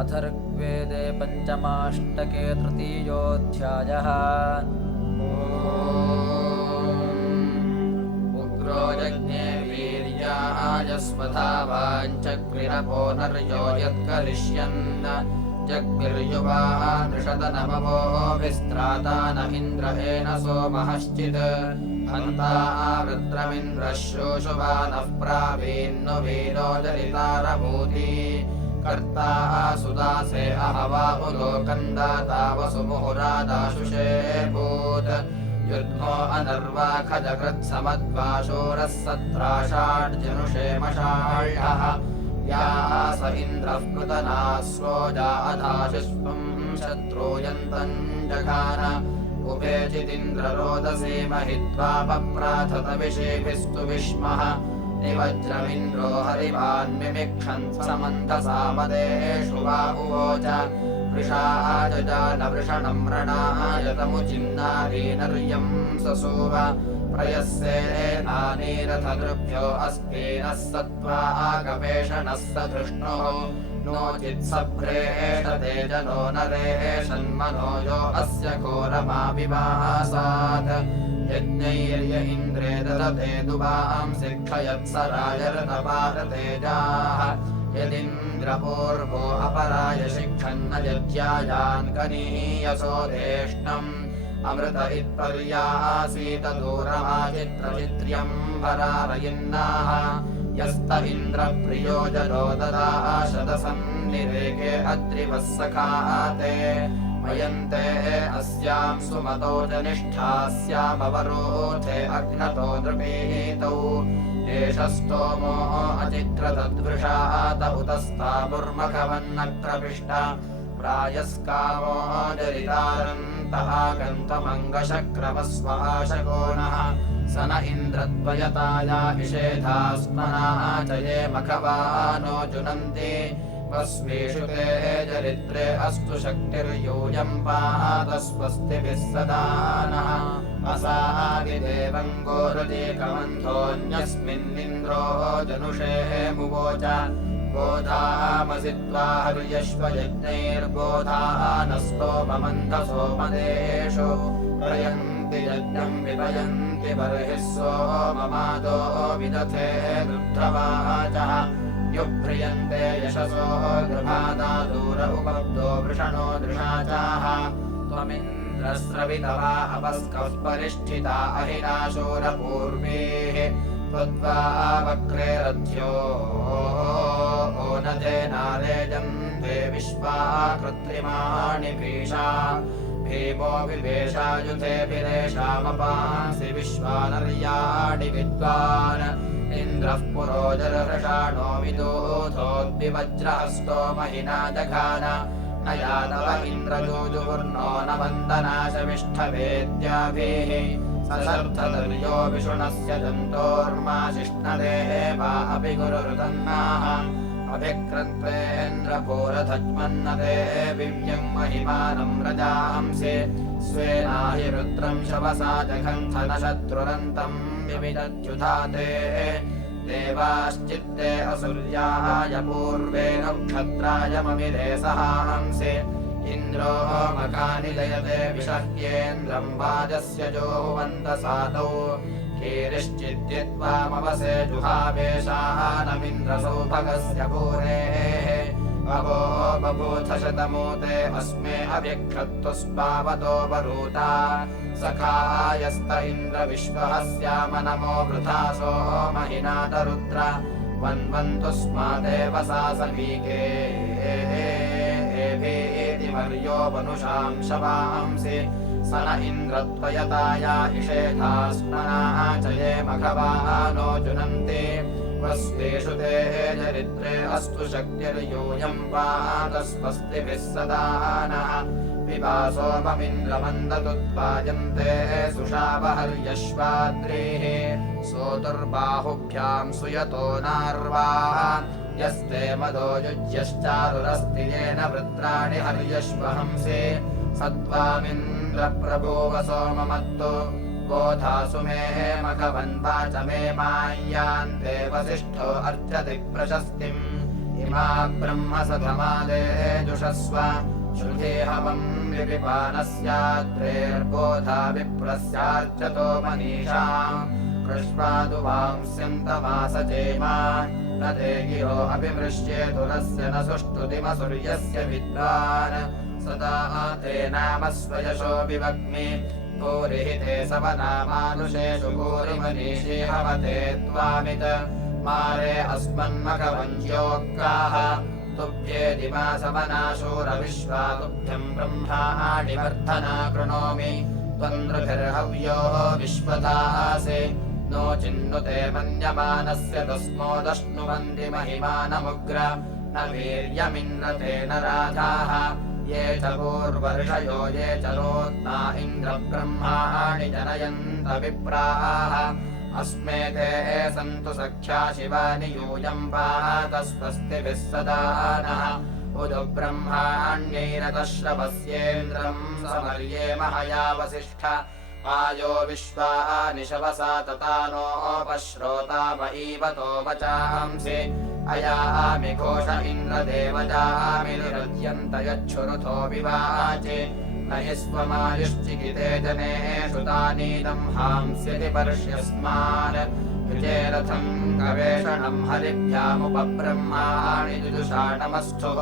अथर्ववेदे पञ्चमाष्टके तृतीयोऽध्यायः। उग्रो यज्ञे वीर्यायस्वधावाञ्चक्रिरपो नर्यो यत्करिष्यन् जग्भिर्युवा नृषतनमवोभिस्त्राता न इन्द्र एन सोमहश्चित् हन्ता वृत्रमिन्द्रः श्रोषुवा नः प्रावीन्नु वीरो जरितारभूति कर्ता सुदासे अहवा उलोकन्दाता वसुमुहुरादाशुषे भूत् युद्धो अनर्वाखजकृत्समद्वाशोरः सत्राषाड्जनुषे मषाळ्हः या स इन्द्रः पृतनास्रोजा अधाशिष्वम् शत्रूयन्तम् जघान उभेचिदिन्द्ररोदसे महित्वा पप्राथत विषेभिस्तु विष्मः निवज्रमिन्द्रो हरिवान्मिमिक्षन् समन्धसामदेषु वा उवोच वृषाजजानवृषणम् रणायतमुचिन्नारीनर्यम् ससुव प्रयस्येनानीरथदृभ्यो अस्तेनः सत्त्वा आगवेषणः स धृष्णुः नोचित्सभ्रेषते जनो नरेशन्मनो यो अस्य घोरमाविवासात् यज्ञैर्य इन्द्रे ददते दुवां शिक्षयत्सरायर्तपारतेजाः यदिन्द्रपूर्वो अपराय शिक्षन्न यज्ञायान् कनीयसो देष्णम् अमृत इत्पर्यासीत दूरमाचित्रचित्र्यम् भरारयिन्नाः यस्त इन्द्रप्रियो जनो ददाशतसन्निरेके अद्रिवः सखाते मयन्ते अस्याम् सुमतो जनिष्ठास्यामवरोधे अग्नतो नृपीतौ एष स्तोमो अचित्रतद्वृषात उतस्तामुर्मघवन्नक्रपिष्ट प्रायस्कामो जरितारन्तः गन्तमङ्गशक्रमस्वाशको नः स न इन्द्रद्वयताया इषेधास्मना च ये मघवानो जुनन्ति वस्वेषु ते चरित्रे अस्तु शक्तिर्यूयम् पात स्वस्तिभिः सदा नः असादिदेवम् गोरुजीकमन्थोऽन्यस्मिन्निन्द्रो जनुषे मुवोच गोधामसि त्वा हर्यश्वयज्ञैर्गोधानस्तोममन्थसोमदेषु प्रयन्ति यज्ञम् विपयन्ति बर्हिः सोममादो विदथे रुद्रवाचः युभ्रियन्ते यशसो गृभादा दूर उपब्दो वृषणो दृशाचाः त्वमिन्द्रस्रवितवा अपस्कः परिष्ठिता अहिनाशूरपूर्वीः त्वद्वा वक्रे रथ्यो ओनते नारेजम् ते विश्वा कृत्रिमाणि भीषा भीमो विवेशायुधेभिरेषामपांसि विश्वानर्याणि विद्वान् इन्द्रः पुरोजरहृषाणो विदूथोद्विवज्रहस्तो महिना जघान न यादव इन्द्रजूजुर्नो न वन्दनाशविष्ठवेद्याभिः सशर्धतर्यो विषुणस्य दन्तोर्माशिष्णदेवा अपि गुरुरुदन्नाः अभिक्रन्त्वेन्द्रभूरधज्मन्नते विव्यम् महिमानम् रजांसि स्वेनाहि रुद्रम् शवसा जघन्थन शत्रुरन्तम् विविदत्युधाते देवाश्चित्ते असुर्याय पूर्वे नक्षत्राय ममिरे सहांसि इन्द्रो मकानि जयते विषह्येन्द्रम् वाजस्य जोवन्तसातौ कीरिश्चिद्यत्वामवसे जुहावेशानमिन्द्रसौभगस्य भूरेः अवो बभूथ शतमूते अस्मे अभिक्षत्तुस्पावतो वरूता सखायस्त इन्द्र विश्वहस्याम नमो वृथासो महिनातरुद्र वन्वन्तु स्मादेव सा समीके एभिर्यो वनुषां शवांसि स न इन्द्रत्वयताया इषेधास्मना च ये मघवानो जुनन्ति वस्वेषु ते चरित्रे अस्तु शक्तिर्यूयम् पात स्वस्तिभिः सदा नः पिबासोपमिन्द्रमन्दतुत्पायन्ते सुषावहर्यश्वाद्रीः सोतुर्बाहुभ्याम् सुयतो नार्वा यस्ते मदो युज्यश्चारुरस्ति येन वृत्राणि हर्यश्वहंसि सत्त्वामिन्द्रप्रभुव सोममत्तु बोधासु मे मघवन्वाच मे माय्यान्ते वसिष्ठो अर्चति प्रशस्तिम् इमा ब्रह्मसधमादे जुषस्व श्रुतेहवम् विपिपानस्याद्रेर्बोधा विप्रस्यार्चतो मनीषाम् कृष्वादुवांस्यन्तमासजेमा न ते गिरो अभिमृश्येतुरस्य न सुष्टुतिमसूर्यस्य विद्वान् सदा ते नामस्व यशो विवग्मि भूरिहिते सवनामानुषेषु भूरिमनीषी हवते त्वामित मारे अस्मन्मघवञ्ज्योग्राः तुभ्येदिमा सवनाशूरविश्वा तुभ्यम् ब्रह्माणिवर्धना कृणोमि त्वन्द्रुभिर्हव्यो विश्वदासे नो चिन्नुते मन्यमानस्य तस्मोदश्नुवन्ति महिमानमुग्र न वीर्यमिन्द्रते न राधाः ये च पूर्वर्षयो ये च रोत्ना इन्द्रब्रह्माणि जनयन्त विप्राः अस्मे ते सन्तु सख्या शिवानि यूयम् पात स्वस्तिभिः सदा नः उदु ब्रह्माण्यैरतश्रवस्येन्द्रम् समर्ये महया वसिष्ठ आयो विश्वानि शवसा ततानोपश्रोताप ईवतो वचांसि अयामि घोष इन्द्रदेवजामि निरुध्यन्त यच्छुरुथो विवाचे न हि स्वमायुश्चिकिते जनेषु तानीदम् हांस्यति पर्ष्यस्मान् विजयरथम् गवेषणम् हरिभ्यामुपब्रह्माणि जुजुषाणमस्थुः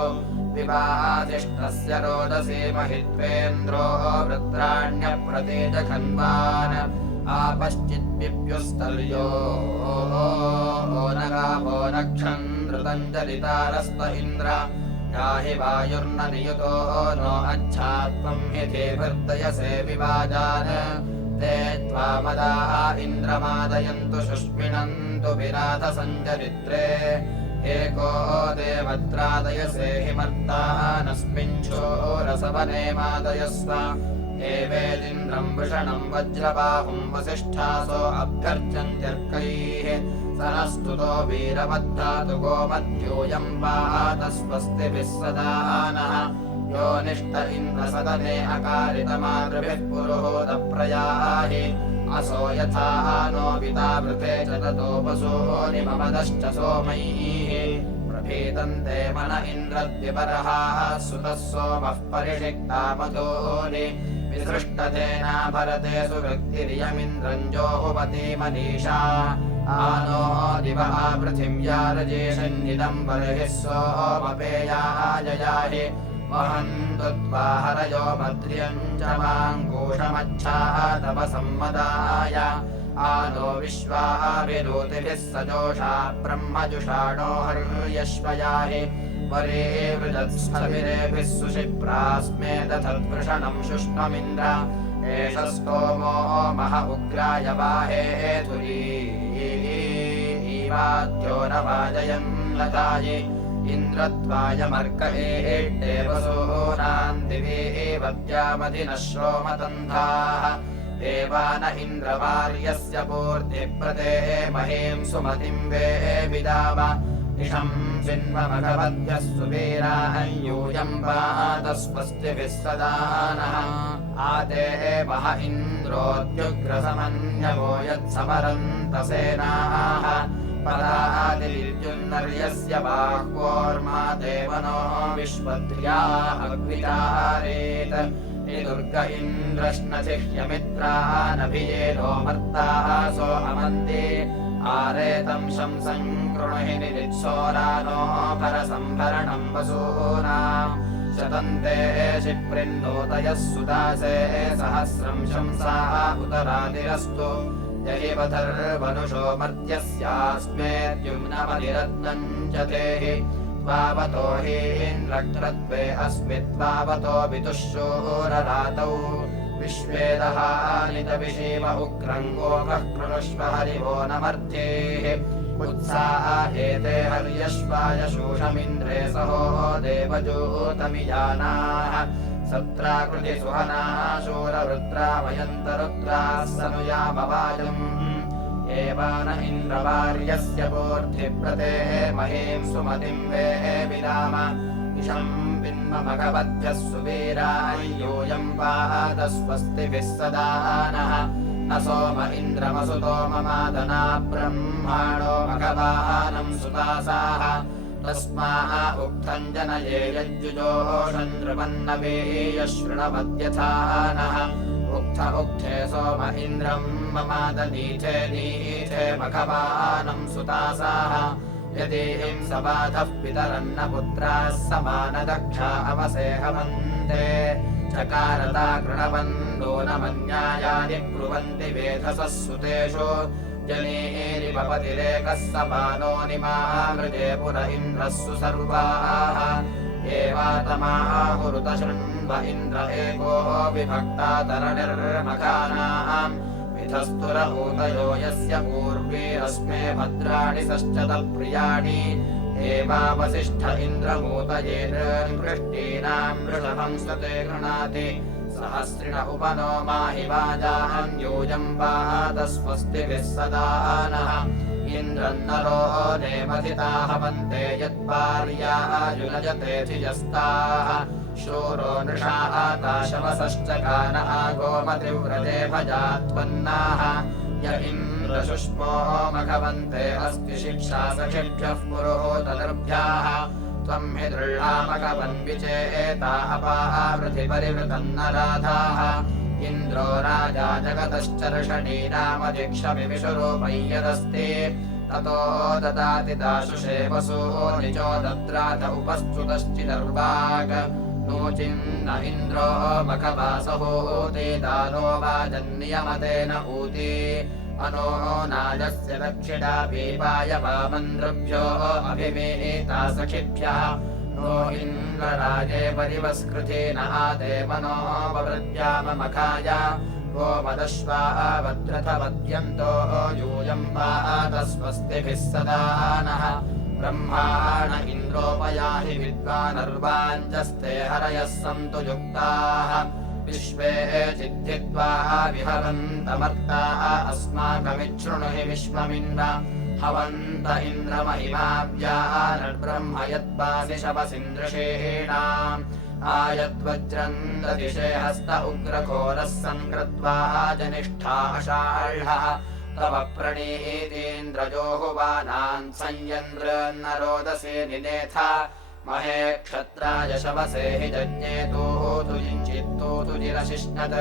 विवादिष्टस्य रोदसी महित्वेन्द्रो वृत्राण्यप्रतीजखन्वान् आपश्चिद्विप्युस्तर्यो नगावो नक्षन्द्रुतञ्जलितारस्त इन्द्र याहि वायुर्न नियुतो नो अच्छात्वम् हितेभिर्दयसे विवाजान् ते त्वामदाः इन्द्रमादयन्तु शुष्मिणन्तु विराधसञ्चरित्रे एको देवत्रादयसे हिमर्तानस्मिञ्छोरसवने मादयस्व एवेदिन्द्रम् वृषणम् वज्रबाहुम् वसिष्ठासो अभ्यर्चन्त्यर्कैः सरस्तुतो वीरवद्धातु गोमध्योऽयम् पात स्वस्तिभिः सदा नः यो निष्ठ इन्द्रसदने अकारितमातृभिः पुरुहूतप्रयाहि असो यथा नो पितावृते च ततो वसूनिममदश्च सोमैः प्रभीतन्ते मन इन्द्रद्विपरः सुतः सोमः परिषिक्ता मधूनि विसृष्टतेना भरते सुवृत्तिरियमिन्द्रम् जोहुपति मनीषा आनो दिवः पृथिव्या रजेशन्निदम् बर्हिः सोमपेयाजयाहि वहन्तु त्वा हरयो भद्र्यम् च माङ्गूषमच्छाः तव सम्मदाय आनो विश्वाभिरूतिभिः सजोषा ब्रह्मजुषाणो हर्यश्वयाहि वरे वृजत्स्थविरेभिः सुशिप्रास्मे दधद्वृषणम् शुष्ममिन्द्र एष स्तोमो मह उग्राय वाहे तुरीवाद्यो न वाजयन् लतायि इन्द्रत्वायमर्क एष्टे वसूनाम् दिवे वद्यामधिनः श्रोमतन्धाः देवान इन्द्रवार्यस्य पूर्तिप्रते महीम् सुमतिम् वे विदाम इषम् चिन्वमघवद्भ्यः सुवीरायूयम् पात स्वस्तिभिः सदा नः आते मह इन्द्रोऽत्युग्रसमन्यवो यत्समरन्तसेनाः पदादिर्युन्नर्यस्य बाह्वोर्मा देवनो विश्वध्र्या अग्निचारेत दुर्ग इन्द्रश्नचिह्यमित्रानभियेनो मर्ताः सो अमन्ति आरेतम् शंसम् कृणुहि निरित्सोरानो भरसम्भरणम् वसूनाम् शतन्ते शिप्रिन्नोतयः सुदासे सहस्रम् शंसाः उतरातिरस्तु यहि वधर्वनुषो मर्त्यस्यास्मेद्युम्नमधिरत्नम् च तेहि त्वावतो हीन्द्रक्रत्वे अस्मित्वावतो विदुःशूररातौ विश्वेदहानितविषीम उग्रङ्गोकः कृणुष्व हरिवो नमर्थेः उत्साहेते हर्यश्वाय शूषमिन्द्रे सहो देवजूतमियानाः सत्राकृति सुहनाः शूररुद्रा वयन्तरुद्राः सनुयामवाजम् एवान इन्द्रवार्यस्य पूर्तिप्रते महीम् सुमतिम् वे विदाम इषम् पिन्ममघवद्भ्यः सुवीरायूयम् पात स्वस्तिभिः सदा नः न सोम इन्द्रमसुतो ममादना ब्रह्माणो मघवानम् सुतासाः तस्माः उक्तम् जनये यज्जुजोषम् नृपन्नवेय शृणवद्यथा नः उक्थ उक्थे सोम इन्द्रम् ममादनीथे नीथे मघवानम् सुतासाः यदि हिंसबाधः पितरन्न पुत्राः समानदक्षा अवसेहवन्ते चकारता कृणवन्नो न मन्यायानि ब्रुवन्ति वेधसः सुतेषु जनेरिपपतिरेकः समानो निमामृजे पुर इन्द्रस्सु सर्वाः एवातमाहुरुत शृण्व इन्द्र एको विभक्तातरणिर्मखानाम् मिथस्तुरहूतयो यस्य पूर्वीरस्मे भद्राणि षष्ठत प्रियाणि एवावसिष्ठ इन्द्रमूतयेर्वृष्टीनाम् वृषभम् स्वते गृणाति सहस्रिण उपनो माहि वाजाहम् यूयम् पात स्वस्तिभिः सदा नः इन्द्रन्नरो नेमथिताः पन्ते यत्पार्यायुनजते धियस्ताः शूरो नृषा आताशवसश्च कान आगोमतिव्रते भजात्पन्नाः य इन्द्रशुष्मो मघवन्ते अस्ति शिक्षा सखिभ्यः पुरोहोतदर्भ्याः त्वम् हि दृढामघवन्विचेता अपावृथिपरिवृतन्नराधाः इन्द्रो राजा जगतश्चर्षणीनामधिक्षमिविषुरूपय्यदस्ति ततो ददाति दाशुषे वसो निजो दद्रात उपस्तुतश्चिदर्वाक् नोचिन्न इन्द्रो मखवासहोति दानो वाजन्नियमतेन ऊति अनो नाजस्य दक्षिणा पीपाय वामन्द्रभ्यो अभिमेता सखिभ्यः नो इन्द्रराजे परिवस्कृतेन आदे मनो ववृद्याममखाय गोमदश्वा भद्रथवद्यन्तो यूयम् पात स्वस्तिभिः सदा नः ब्रह्माण इन्द्रोपयाहि विद्वानर्वाञ्जस्ते हरयः सन्तु युक्ताः विश्वे चिद्धित्वा विहवन्तमर्ताः अस्माकमिच्छृणु हि विश्वमिन्व हवन्त इन्द्रमहिमाव्यानर्ब्रह्म यद्वासि शवसिन्दृषेणाम् आयद्वज्रम् ददिशे हस्त उग्रघोरः सङ्कृत्वा जनिष्ठाशाह्यः तव प्रणीतीन्द्रजोहुवानान् संयन्द्रन्न रोदसे निनेथ महे क्षत्राय शवसे हि जज्ञेतोतु जिञ्चित्तोतु जिरशिष्णत्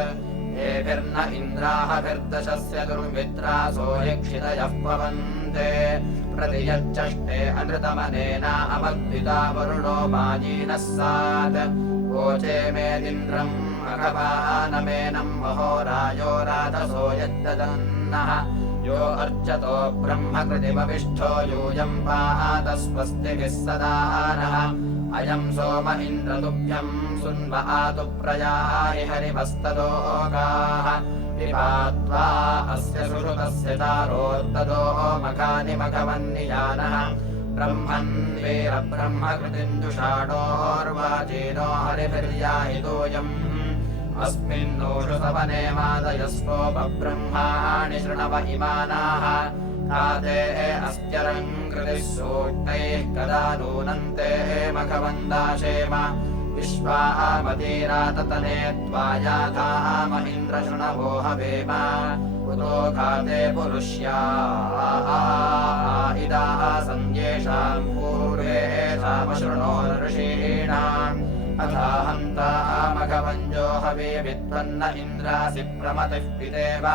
एभिर्न इन्द्राहभिर्दशस्य दुर्मित्रासो यक्षितयः पवन्ते प्रतियच्चष्टे अनृतमनेन अमद्विता वरुणो माजीनः सात् वोचे मेदिन्द्रम् अघवानमेनम् महोरायो राधसो यद्ददन्नः यो अर्चतो ब्रह्मकृतिमविष्ठो यूयम् पात स्वस्तिभिः सदा नः अयम् सोम इन्द्रतुभ्यम् सुन्व आतु प्रयाहि हरिवस्तदोगाः विपात्वा अस्य सुषुतस्य चारोत्तदो मखानि मघवन्नियानः ब्रह्मन् वीरब्रह्मकृतिम् जुषाणोर्वाचीनो हरिभिर्याहितोऽयम् अस्मिन्नोषु सवने मादयस्वोपब्रह्माणि शृणव इमानाः काते अस्त्यरम् कृतिः सूक्तैः कदा नूनन्ते मघवन्दाशेम विश्वामतीराततने त्वायाथा महीन्द्रशृणवो हवेम कुतो खाते पुरुष्या इदाः सन्येषाम् पूर्वेषामशृणोर्षीणाम् अथाहन्ता मघवञ्जो हवे विद्वन्न इन्द्रासि प्रमतिः पितेव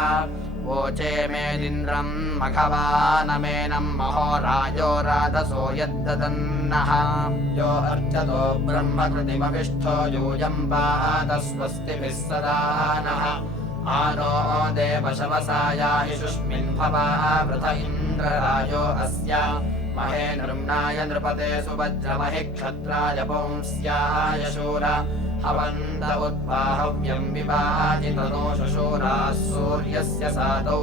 वोचे मेदिन्द्रम् मघवानमेनम् महोराजो राधसो यद्ददन्नः यो अर्चतो ब्रह्मकृतिमविष्ठो यूयम् पात स्वस्तिभिः सदा नः आनो देवशवसायाहि शुष्मिन् भवा वृथ इन्द्रराजो अस्य महे नृम्णाय नृपते सुवज्रमहि क्षत्राय पुंस्याय शूर हवन्त उद्बाहव्यम् विवाजितनोषु शूराः सूर्यस्य सातौ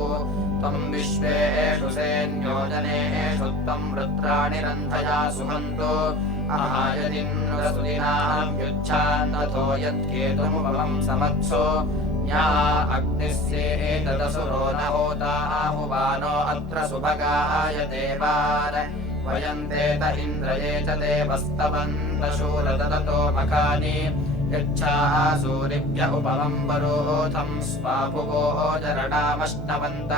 त्वम् विश्वेषु सेन्योजनेषु त्वम् रुद्राणि रन्धया सुहन्तु आहायदिन्द्रसुदिनाम् युच्छान्नतो यत्केतुमुपमम् समत्सो या अग्निस्येतदसुरो न होताहुवानो अत्र सुभगाय देवान् वयन्तेत इन्द्रये च देवस्तवन्तशूरदतो मखानि यच्छाः सूरिभ्य उपमम् वरोथम् स्वापुवो जरणामश्नवन्त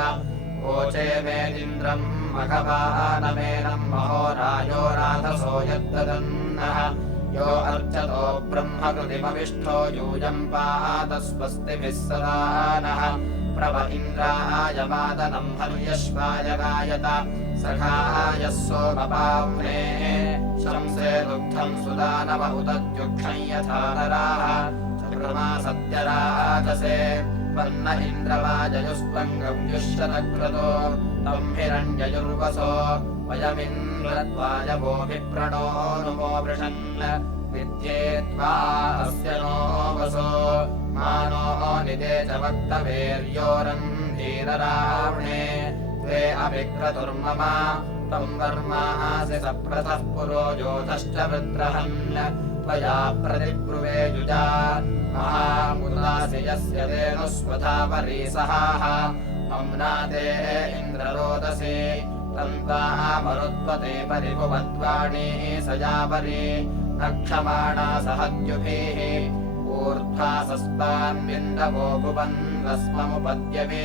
ओचे मेदिन्द्रम् मघवानमेनम् महोराजो राधसो यद्ददन्नः यो अर्चतो ब्रह्मकृतिमविष्ठो यूयम् पात स्वस्तिभिः सदा नः प्रभ इन्द्राय मादनम् हर्यश्वाय गायत सखाय सोमपाम्ने शंसे दुग्धम् सुदानव उदद्युक्षम् यथा नराः चक्रमा सत्यराजसे वन्न इन्द्रवाजयुस्त्वङ्गव्युश्चतक्रतो तम् हिरण्ययुर्वसो वयमिन्द्रत्वाय वो विप्रणो नुमो वृषन् विद्ये त्वा अस्य नो वसो मानो निदे च वक्तवेर्योरन्धीररावणे त्वे अभिक्रतुर्मम तम् वर्मासि सप्रथः पुरो योधश्च वृत्रहन् त्वया प्रतिब्रुवे युजा महामुदासि यस्य धेनुस्वधा परीसहाः मम्नाते इन्द्ररोदसी तन्ताः मरुत्वते परिभुवद्वाणी सजापरि रक्षमाणा सहद्युभिः ऊर्ध्वा सस्तान्विन्दवो भुवन्वस्ममुपद्यवे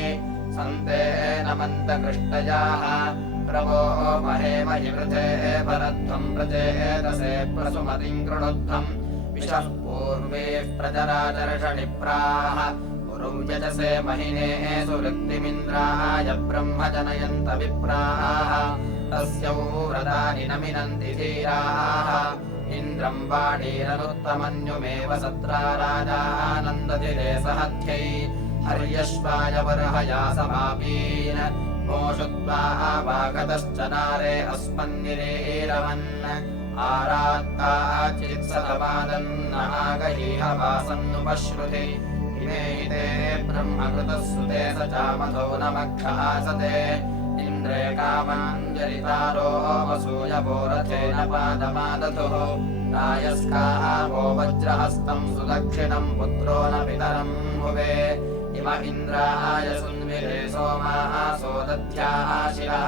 सन्ते नमन्तकृष्टयाः प्रवो महेमहि वृथे भरध्वम् प्रचेदसे प्रसुमतिम् कृणुध्वम् विशः पूर्वेः प्रजराचर्षणिप्राः पुरुं यजसे महिने सुवृत्तिमिन्द्राय ब्रह्म जनयन्त विप्राः तस्यौ व्रतानि न मिनन्ति धीराः इन्द्रम् वाणीरनुत्तमन्युमेव सत्रा राजानन्दधिरे सहध्यै हर्यश्वाय वर्हया समापीन् मोषुत्वा वागतश्च नारे अस्मन्निरेरवन् आरात्ता चित्सतमादन्नागहीह वासन्नुपश्रुति इमे ते ब्रह्मकृतः सुते स चामथो नमक्षासते इन्द्रे कामाञ्जलितारो वसूयवो रथेन पादमादधुः रायस्कावो वज्रहस्तम् सुदक्षिणम् पुत्रो न पितरम् भुवे इम इन्द्राय सुन्विरे सोमासो दध्याः शिरः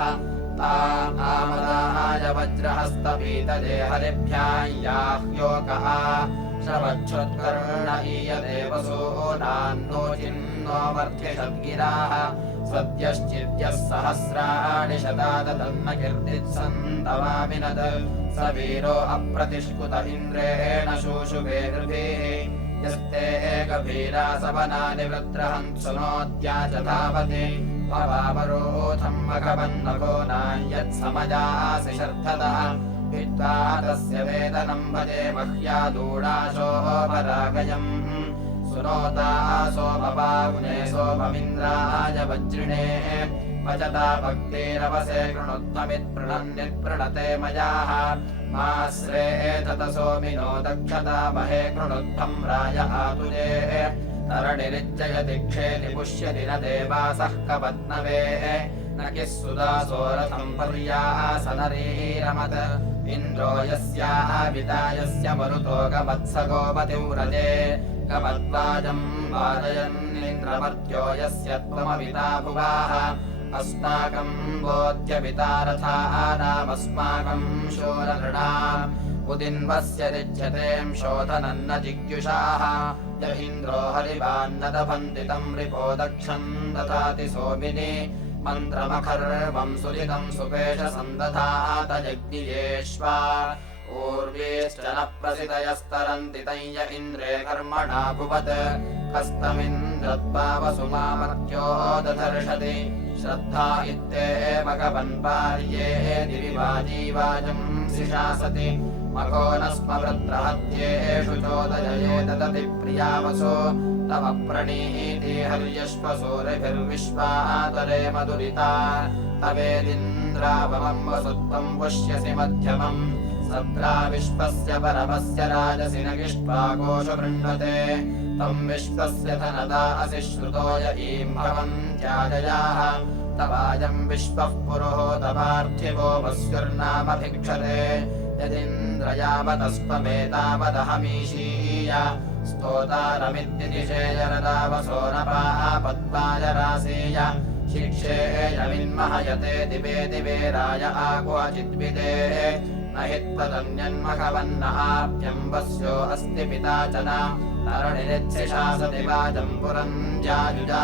तामामदाय वज्रहस्तपीतजे हरिभ्याह्योकः श्रवच्छुत्कर्ण ईयते वसूनान्नो चिन्नो वर्ध्यषद्गिराः सद्यश्चिद्यः सहस्राणि शतादतन्न कीर्तित्सन्तवामिनद स वीरो अप्रतिष्कुत इन्द्रेण शूशुभे हृभिः यस्ते गभीरा सवनानि वृत्रहन्तु नोद्या च धावति भवावरोधम् मघवन्नभो नान्यत्समजासि शर्धतः विद्वा तस्य वेदनम् भजे मह्यादूडाशो परागयम् सुनोता सोमपावने सोममिन्द्राय वज्रिणे भजता भक्तिरवसे कृणुध्वमित्पृणन्नित्पृणते मयाः माश्रे तत सोमिनो दक्षता महे कृणुध्वम् राय आतुजे तरणिरिज्जयति क्षेति पुष्यति न देवासः कपत्नवे न किः सुदासो रथम् पर्यासनरीरमत इन्द्रो यस्याः विदायस्य मरुतो गमत्सगोपतिव्रजे गमद्वाजम् वाजयन्निन्द्रमर्त्यो यस्य त्वमविता भुवाः अस्माकम् बोध्यपितारथानामस्माकम् शूरनृणाम् उदिन्वस्य रिज्यतेम् शोधनम् न जिज्ञुषाः य इन्द्रो हरिवान्न दभन्ति तम् रिपो दक्षम् ददाति सोमिनि मन्त्रमखर्वम् सुजितम् सुपेश सन्दधात यज्ञियेष्वा ऊर्वेश्च न प्रसितयस्तरन्ति तञ्य इन्द्रे कर्मणा भुवत् हस्तमिन्द्रत्वा वसुमामर्त्यो दधर्षति श्रद्धा इत्येवगवन्पार्ये दिविवाजीवाजम् सिशासति मको न स्म वृत्रहत्येषु चोदयये ददति प्रियावसो तव प्रणीति हर्यश्वसूरिभिर्विश्वातरे मधुरिता तवेदिन्द्रावमम् वसुत्वम् पुष्यसि मध्यमम् सद्रा विश्वस्य परमस्य राजसि न गिष्ट्वा कोशु गृह्णते तम् विश्वस्य धनदा असि श्रुतो य ईम् भवन्त्याजयाः तवायम् विश्वः पुरोहोतपार्थिवो वस्युर्नामभिक्षते यदिन्द्रयावतस्त्वमेतावदहमीशीय स्तोतारमिद्दिदिशे जरदावसो न पापद्वाय रासीय शिक्षेयमिन्महयते दिवे दिवे राय आक्वचिद्विदे न हि त्वदन्यन्मघवन्न आप्यम्बस्यो अस्ति पिता च न तरणिरिच्छिषा सति वाजम् पुरम् जायुजा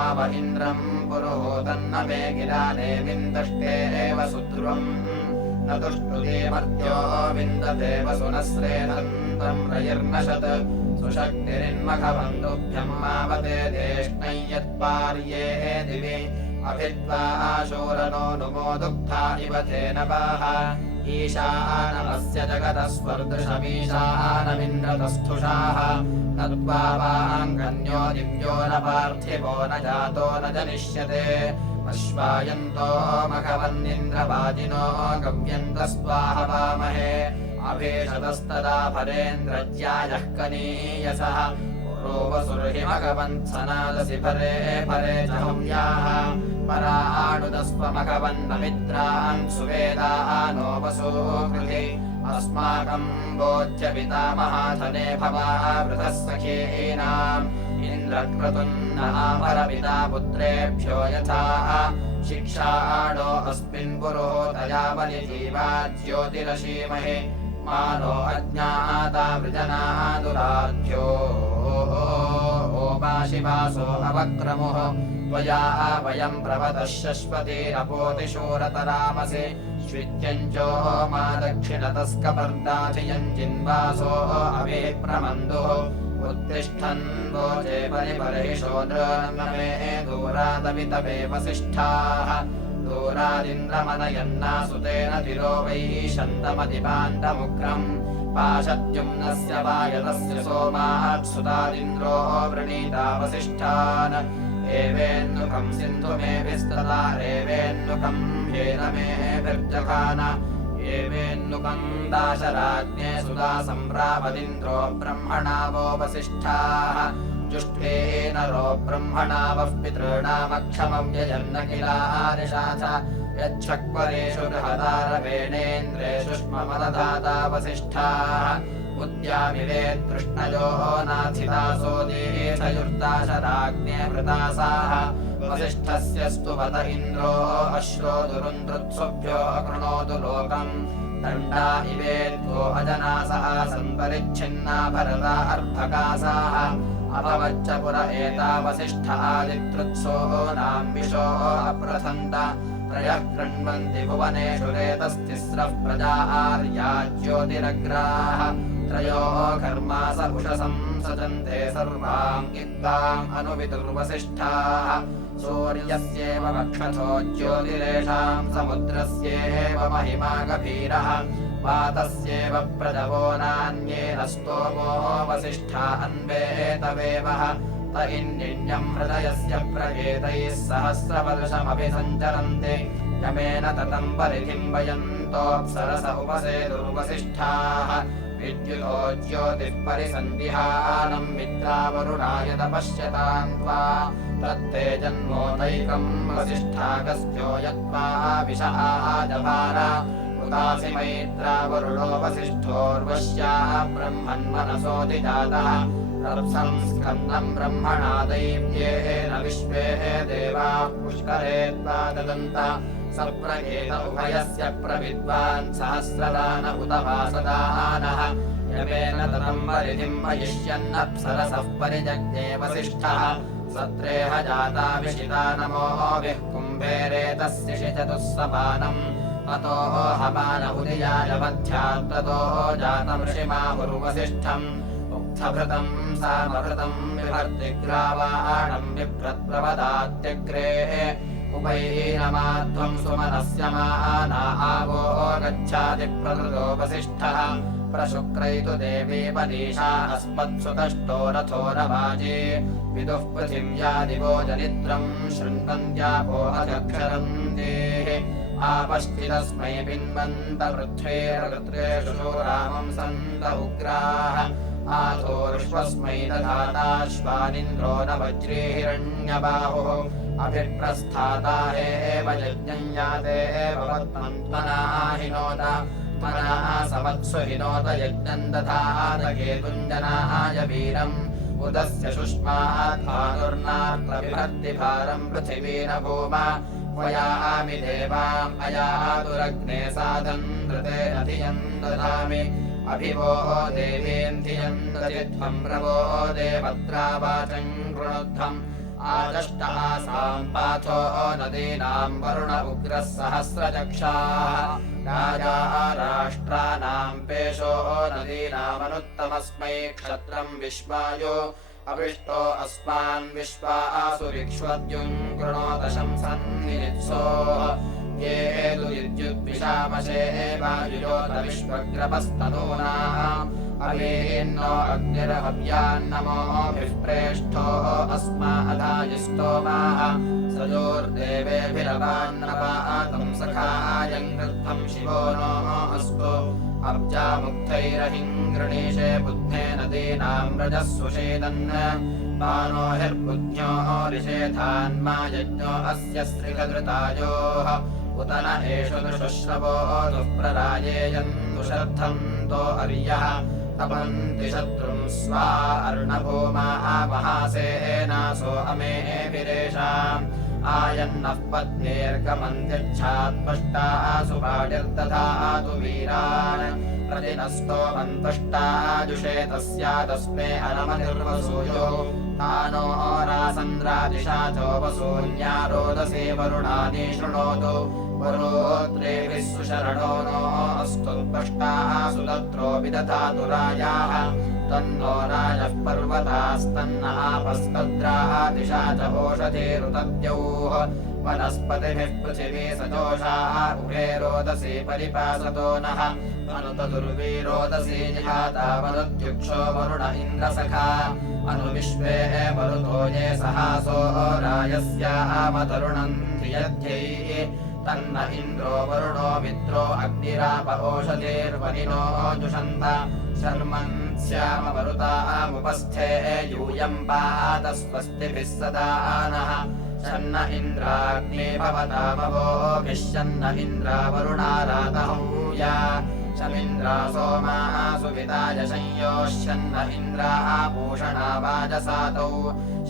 आव इन्द्रम् पुरुहूतन्न मे गिरा विन्दष्टेव सुध्रुवम् न तुष्टुते मर्त्यो विन्दते वसुनस्रेदन्तम् रयिर्नशत् सुशक्तिरिन्मखबन्धुभ्यम् मावते देष्णै यत्पार्ये दिवि अभिद्वा शूरनो नुमो दुग्धा इव तेन वाह ईशानमस्य जगतः स्वर्दृशमीशानमिन्द्रतस्थुषाः तद्वावाङ्गन्यो दिव्यो न पार्थिवो न जातो न जनिष्यते अश्वायन्तो मघवन्निन्द्रवादिनो गव्यन्तस्त्वाहवामहे अभीषतस्तदा परेन्द्रज्यायः कनीयसः रोवसुर्हि मघवन्त्सनादसि परे परे च हव्याः पराणुदस्त्वमघवन्नमित्रान् सुवेदानो वसूकृति अस्माकम् बोध्य पितामहाधने भवावृतः सखीनाम् इन्द्रक्रतुन्नहापरपिता पुत्रेभ्यो यथा शिक्षाणो अस्मिन् पुरोहतया बलिजीवाज्योतिरशीमहे मानो अज्ञाता वृजनादुराध्यो ओपाशिवासो अवक्रमुः त्वया वयम् प्रवतः शश्वतीरपोतिशूरतरामसि श्वित्यञ्चो मा दक्षिणतस्कपर्दाधियम् जिन्वासो अभिप्रमन्दुः उत्तिष्ठन् वोचे परिपरिषो नृमे दूरादवितवे वसिष्ठाः दूरादिन्द्रमनयन्नासुतेन तिरो वैशन्तमतिपाण्डमुग्रम् पाशद्युम्नस्य वायतस्य सोमात्सुतादिन्द्रो वृणीता वसिष्ठान् एवेन्नुकम् सिन्धुमेभिस्तदा एवेन्नुकम् हेन मेभिर्जघान एवेन्नुकम् दाशराज्ञे सुधा सम्प्रापदिन्द्रो ब्रह्मणावो वसिष्ठाः जुष्टेन रो ब्रह्मणावः पितॄणामक्षमम् यजन्न किलारिषाथ यच्छक्वरेषु बृहदारवेणेन्द्रेषु स्ममदधाता वसिष्ठाः उद्यामिवेत्कृष्णयो नाथितासोदीथयुर्दाशराज्ञे वृतासाः वसिष्ठस्य स्तुवत इन्द्रो अश्रो दुरुन्द्रुत्सुभ्यो अकृणोतु लोकम् दण्डा इवेद्गो अजनासः सम्परिच्छिन्ना भरता अर्भकासाः अभवच्च पुर एता वसिष्ठ आदितृत्सो नाम्बिशो अप्रथन्त त्रयः कृण्वन्ति भुवनेषु रेतस्तिस्रः प्रजा आर्या ज्योतिरग्राः त्रयो कर्मास उषसं सजन्ते सर्वाम् इद्वाम् अनुविदुर्वसिष्ठाः सूर्यस्येव वक्षथो ज्योतिरेषाम् समुद्रस्येव महिमा गभीरः वातस्येव प्रजवो नान्येन स्तोमो वसिष्ठा अन्वेतवेवः त इन्निण्यम् हृदयस्य प्रवेदैः सहस्रवर्षमपि सञ्चरन्ति यमेन ततम् परिधिम् वयन्तोऽप्सरस उपसेदुर्वसिष्ठाः विद्युतो ज्योतिः परिसन्दिहानम् मित्रावरुणाय तपश्यताम् त्वा तत्ते जन्मोदैकम् वसिष्ठाकस्यो यत्त्वा विष आजभार उदासि मैत्रावरुणो वसिष्ठोर्वश्याः ब्रह्मन्मनसोऽधिजातः रप्सम् स्कन्दम् ब्रह्मणा दैव्येन विश्वे देवाः पुष्करे त्वा ददन्त सप्रगेत उभयस्य प्रविद्वान् सहस्रदान उत वासदानः यमेन ततम् परिधिम् वयिष्यन्नप्सरसः परिजज्ञे वसिष्ठः सत्रेह जाता विशिता नमोभिः कुम्भेरेतस्य शिचतुस्सपानम् अतो हमान उदयाय वध्यात्ततो जातमृषिमाहुर्वसिष्ठम् उक्थभृतम् सामभृतम् विभर्तिग्रावाणम् बिभ्रत्प्रवदात्यग्रे उपैनमाध्वम् सुमनस्य माना आवो गच्छादिप्रकृतो वसिष्ठः प्रशुक्रैतु देवी पदीशा अस्मत्सुतष्टो रथो रवाजे विदुः पृथिव्या दिवो जनित्रम् शृण्वन्त्यापो अचक्षरम् देः आपश्चिदस्मै पिन्वन्त पृथ्वेर्गत्रेषु रामम् सन्त उग्राः आथोर्ष्वस्मै दधाताश्वानिन्द्रो न वज्रे हिरण्यबाहुः अभिप्रस्थाता एव यज्ञम् याते भवत्मन्त्मनाहिनोद मनाः सवत्सु हिनोद यज्ञम् दधात केतुञ्जनाय वीरम् उदस्य शुष्मात् भानुर्नार्तविभर्तिभारम् पृथिवीन भूमा त्वयामि देवाम् अयातुरग्ने साधन् धृतेन धियम् ददामि अभिवो देवीम् धियम् ददिध्वम् प्रवो देवद्रावाचम् कृणुध्वम् आदष्ट आसाम् पाथो नदीनाम् वरुण उग्रः सहस्रचक्षाः राजा राष्ट्राणाम् पेशो नदीनामनुत्तमस्मै क्षत्रम् विश्वायो अविष्टो अस्मान् विश्वा आसुरिक्ष्वद्युम् कृणोत शंसन्नित्सोः ये दुर्युद्विषामशे वायुयोत विश्वग्रपस्तनूनाम् अवेन्नो अग्निर्हव्यान्नमोभिः प्रेष्ठो अस्मादायिस्तोमाः सजोर्देवेभिरवान्नपातम् सखायम् कृद्धम् शिवो नो अस्तु अब्जामुग्धैरहिम् गृणीषे बुद्धे नदीनाम् रजस्वषेदन् मानो हिर्बुद्ध्यो ऋषेधान्मा यज्ञो अस्य श्रिगधृतायोः उत न एषु दुःश्रवो दुःप्ररायेयन्तु शर्धन्तो अर्यः तपन्ति शत्रुम् स्वा अर्णभूमा महासेनासो अमेभिरेषाम् आयन्नः पत्नीर्गमन्त्यच्छात्पष्टासु पाडिर्दधातु वीरान् प्रतिनस्तो मन्तष्टाजुषे तस्यादस्मे अनमनिर्वसूयो तानो रासन्द्रादिशाचो वसून्या रोदसे वरुणानि शृणोतु वरोत्रेभिः सुशरणो नो अस्तुत्पष्टासु तत्रोऽपि दधातु राजाः तन्नो राजः पर्वतास्तन्न आपस्तद्रादिशा च ओषधीरुतद्यौः वनस्पतिभिः पृथिवी सजोषाः उभे रोदसी परिपासतो नः अनुतदुर्वीरोदसी जिहाता मरुत्युक्षो वरुण इन्द्रसखा अनुविश्वे मरुतो ये सहासो रायस्यामतरुणम् धियध्यैः तन्न इन्द्रो वरुणो मित्रो अग्निराप ओषधीर्वनिनो जुषन्त शर्मन् स्याम मरुतामुपस्थे यूयम् पात स्वस्तिभिः सदा नः शन्न इन्द्राग्ने भवतामवोभिः शन्न इन्द्रा वरुणा रातहूया शमिन्द्रा सोमाः सुविताय संयोः शन्न इन्द्रा पूषणा वाजसातौ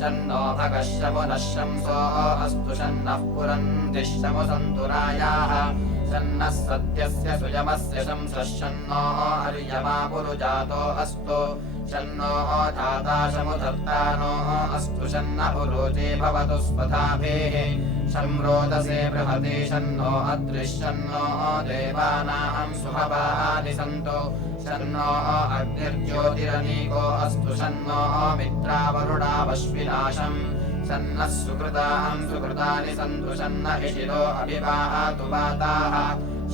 शन्नो भगः शमुनः शंसो अस्तु शन्नः पुरन्तिः शमुसन्तु रायाः शन्नः सत्यस्य सुयमस्य शंसः शन्नो अर्यमा पुरुजातो अस्तु शन्नो धाता शमुधर्तानो अस्तु शन्न पुरुजे भवतु स्वधाभिः शम्रोदसे बृहति शन्नो अदृश्यन्नो देवानाम् सुहवानि सन्तु शन्नो अग्निर्ज्योतिरनीको अस्तु शन्नो मित्रावरुणावश्विनाशम् शन्नः सुकृताम् सुकृतानि सन्तु शन्न इशिरो अभिवातु वाताः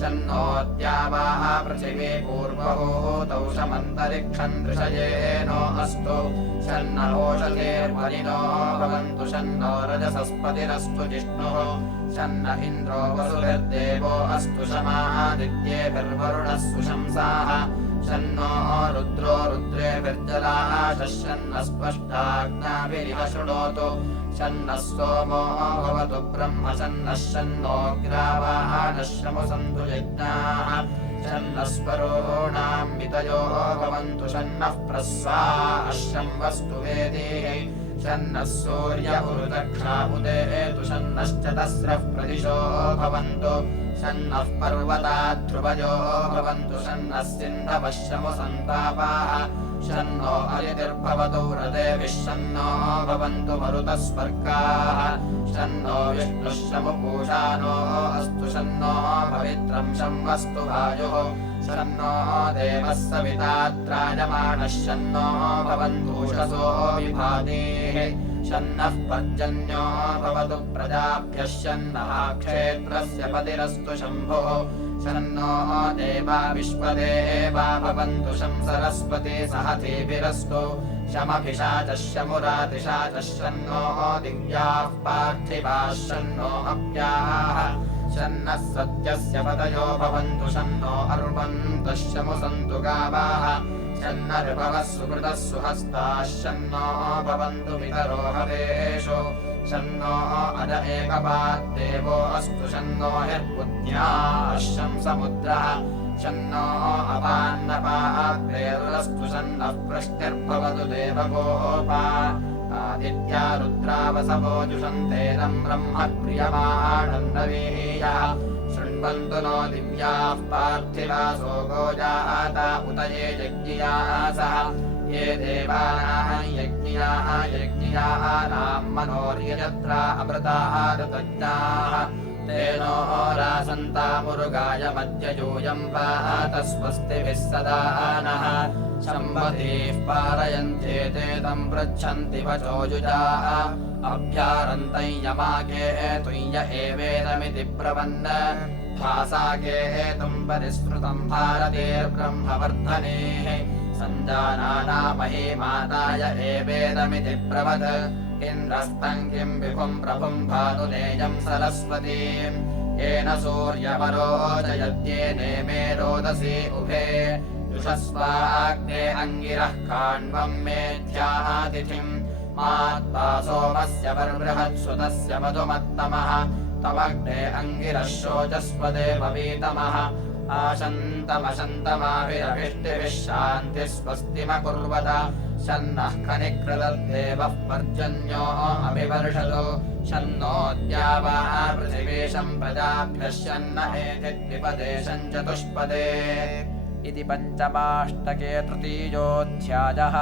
शन्नोऽद्यावाः पृथिवी पूर्वहूतौ शमन्तरिक्षम् दृशयेनो अस्तु शन्न ओषधेर्वनिनो भवन्तु शन्नो रजसस्पतिरस्तु जिष्णुः शन्न इन्द्रो वसुभिर्देवो अस्तु शमादित्येभिर्वरुणः सुशंसाः शन्नो रुद्रो रुद्रेभिर्जलाशः शन्नः स्पष्टाज्ञाभिरिह शृणोतु शन्नः सोमो भवतु ब्रह्म शन्नः शन्नोऽग्रावाणः शमुसन्तु यज्ञाः शन्नः स्वरोणाम् वितयो भवन्तु शन्नः प्रस्वा अश्शम्वस्तु वेदीः शन्नः सूर्य उरुदक्षा उदेतु शन्नश्चतस्रः प्रदिशो भवन्तु शन्नः पर्वताध्रुवयो भवन्तु शन्नः सिन्धवः शमुसन्तापाः शन्नो अरितिर्भवतु रदेभिः शन्नो भवन्तु मरुतः स्वर्गाः शन्नो विष्णुः शमुपूषानो अस्तु शन्नो पवित्रम् शंवस्तु वायुः शन्नो देवः सवितात्रायमाणः शन्नो भवन्तूषसो विभातीः शन्नः पर्जन्यो भवतु प्रजाभ्यः शन्नः क्षेत्रस्य पतिरस्तु शम्भुः शन्नो देवा विश्वदेवा भवन्तु शं सरस्वती सहतीभिरस्तु शमभिषाचः शमुरातिशाचः शन्नो दिव्याः पार्थिवाः शन्नो अप्याः शन्नः सत्यस्य पतयो भवन्तु शन्नो अर्वन्तः शमुसन्तु गावाः शन्न ऋभवः सुकृतः सुहस्ताः शन्नो भवन्तु पितरो हवेषु शन्नो अद एकपाद्देवो अस्तु शन्नो हिर्बुद्ध्याः शं समुद्रः शन्नो अपान्नपाद्रेरुरस्तु शन्नः पृष्टिर्भवतु देवगोपा आदित्या रुद्रावसवो जुषन्तेनं ब्रह्म प्रियमाणं नवीयः शृण्वन्तु नो दिव्याः पार्थिवासो गोजाता उत ये यज्ञियासः ये देवानां यज्ञियाः प्रजानां मनोर्यजत्रा अमृताः ऋतज्ञाः तेनो रासन्तामुरुगाय मध्य यूयं पात स्वस्तिभिः सदा नः शम्भतीः पारयन्त्येते तं पृच्छन्ति वचो युजाः अभ्यारन्तं यमाके तुय्य एवेदमिति ब्रवन् भासाके तुं परिस्मृतं भारतेर्ब्रह्मवर्धनेः सञ्जानानामहे माताय एवेदमिति ब्रवत् इन्द्रस्तं किं विभुं प्रभुं भानुनेयं सरस्वतीम् येन सूर्यवरोचयत्येनेमे रोदसी उभे युषस्वाग्ने अङ्गिरः काण्वं मेध्यातिथिम् मात्वा सोमस्य वर्बृहत्सुतस्य मधुमत्तमः तमग्ने अङ्गिरः शोचस्वदेव वीतमः आशन्तमशन्तमाभिरभिष्टिभिः शान्तिः स्वस्तिमकुर्वत शन्नः खनिकृतद्देवः पर्जन्यो अभिवर्षतु शन्नोऽद्यावाः पृथिवी सम्प्रजाभ्यः शन्न एतिद्विपदे चतुष्पदे इति पञ्चमाष्टके तृतीयोऽध्यायः।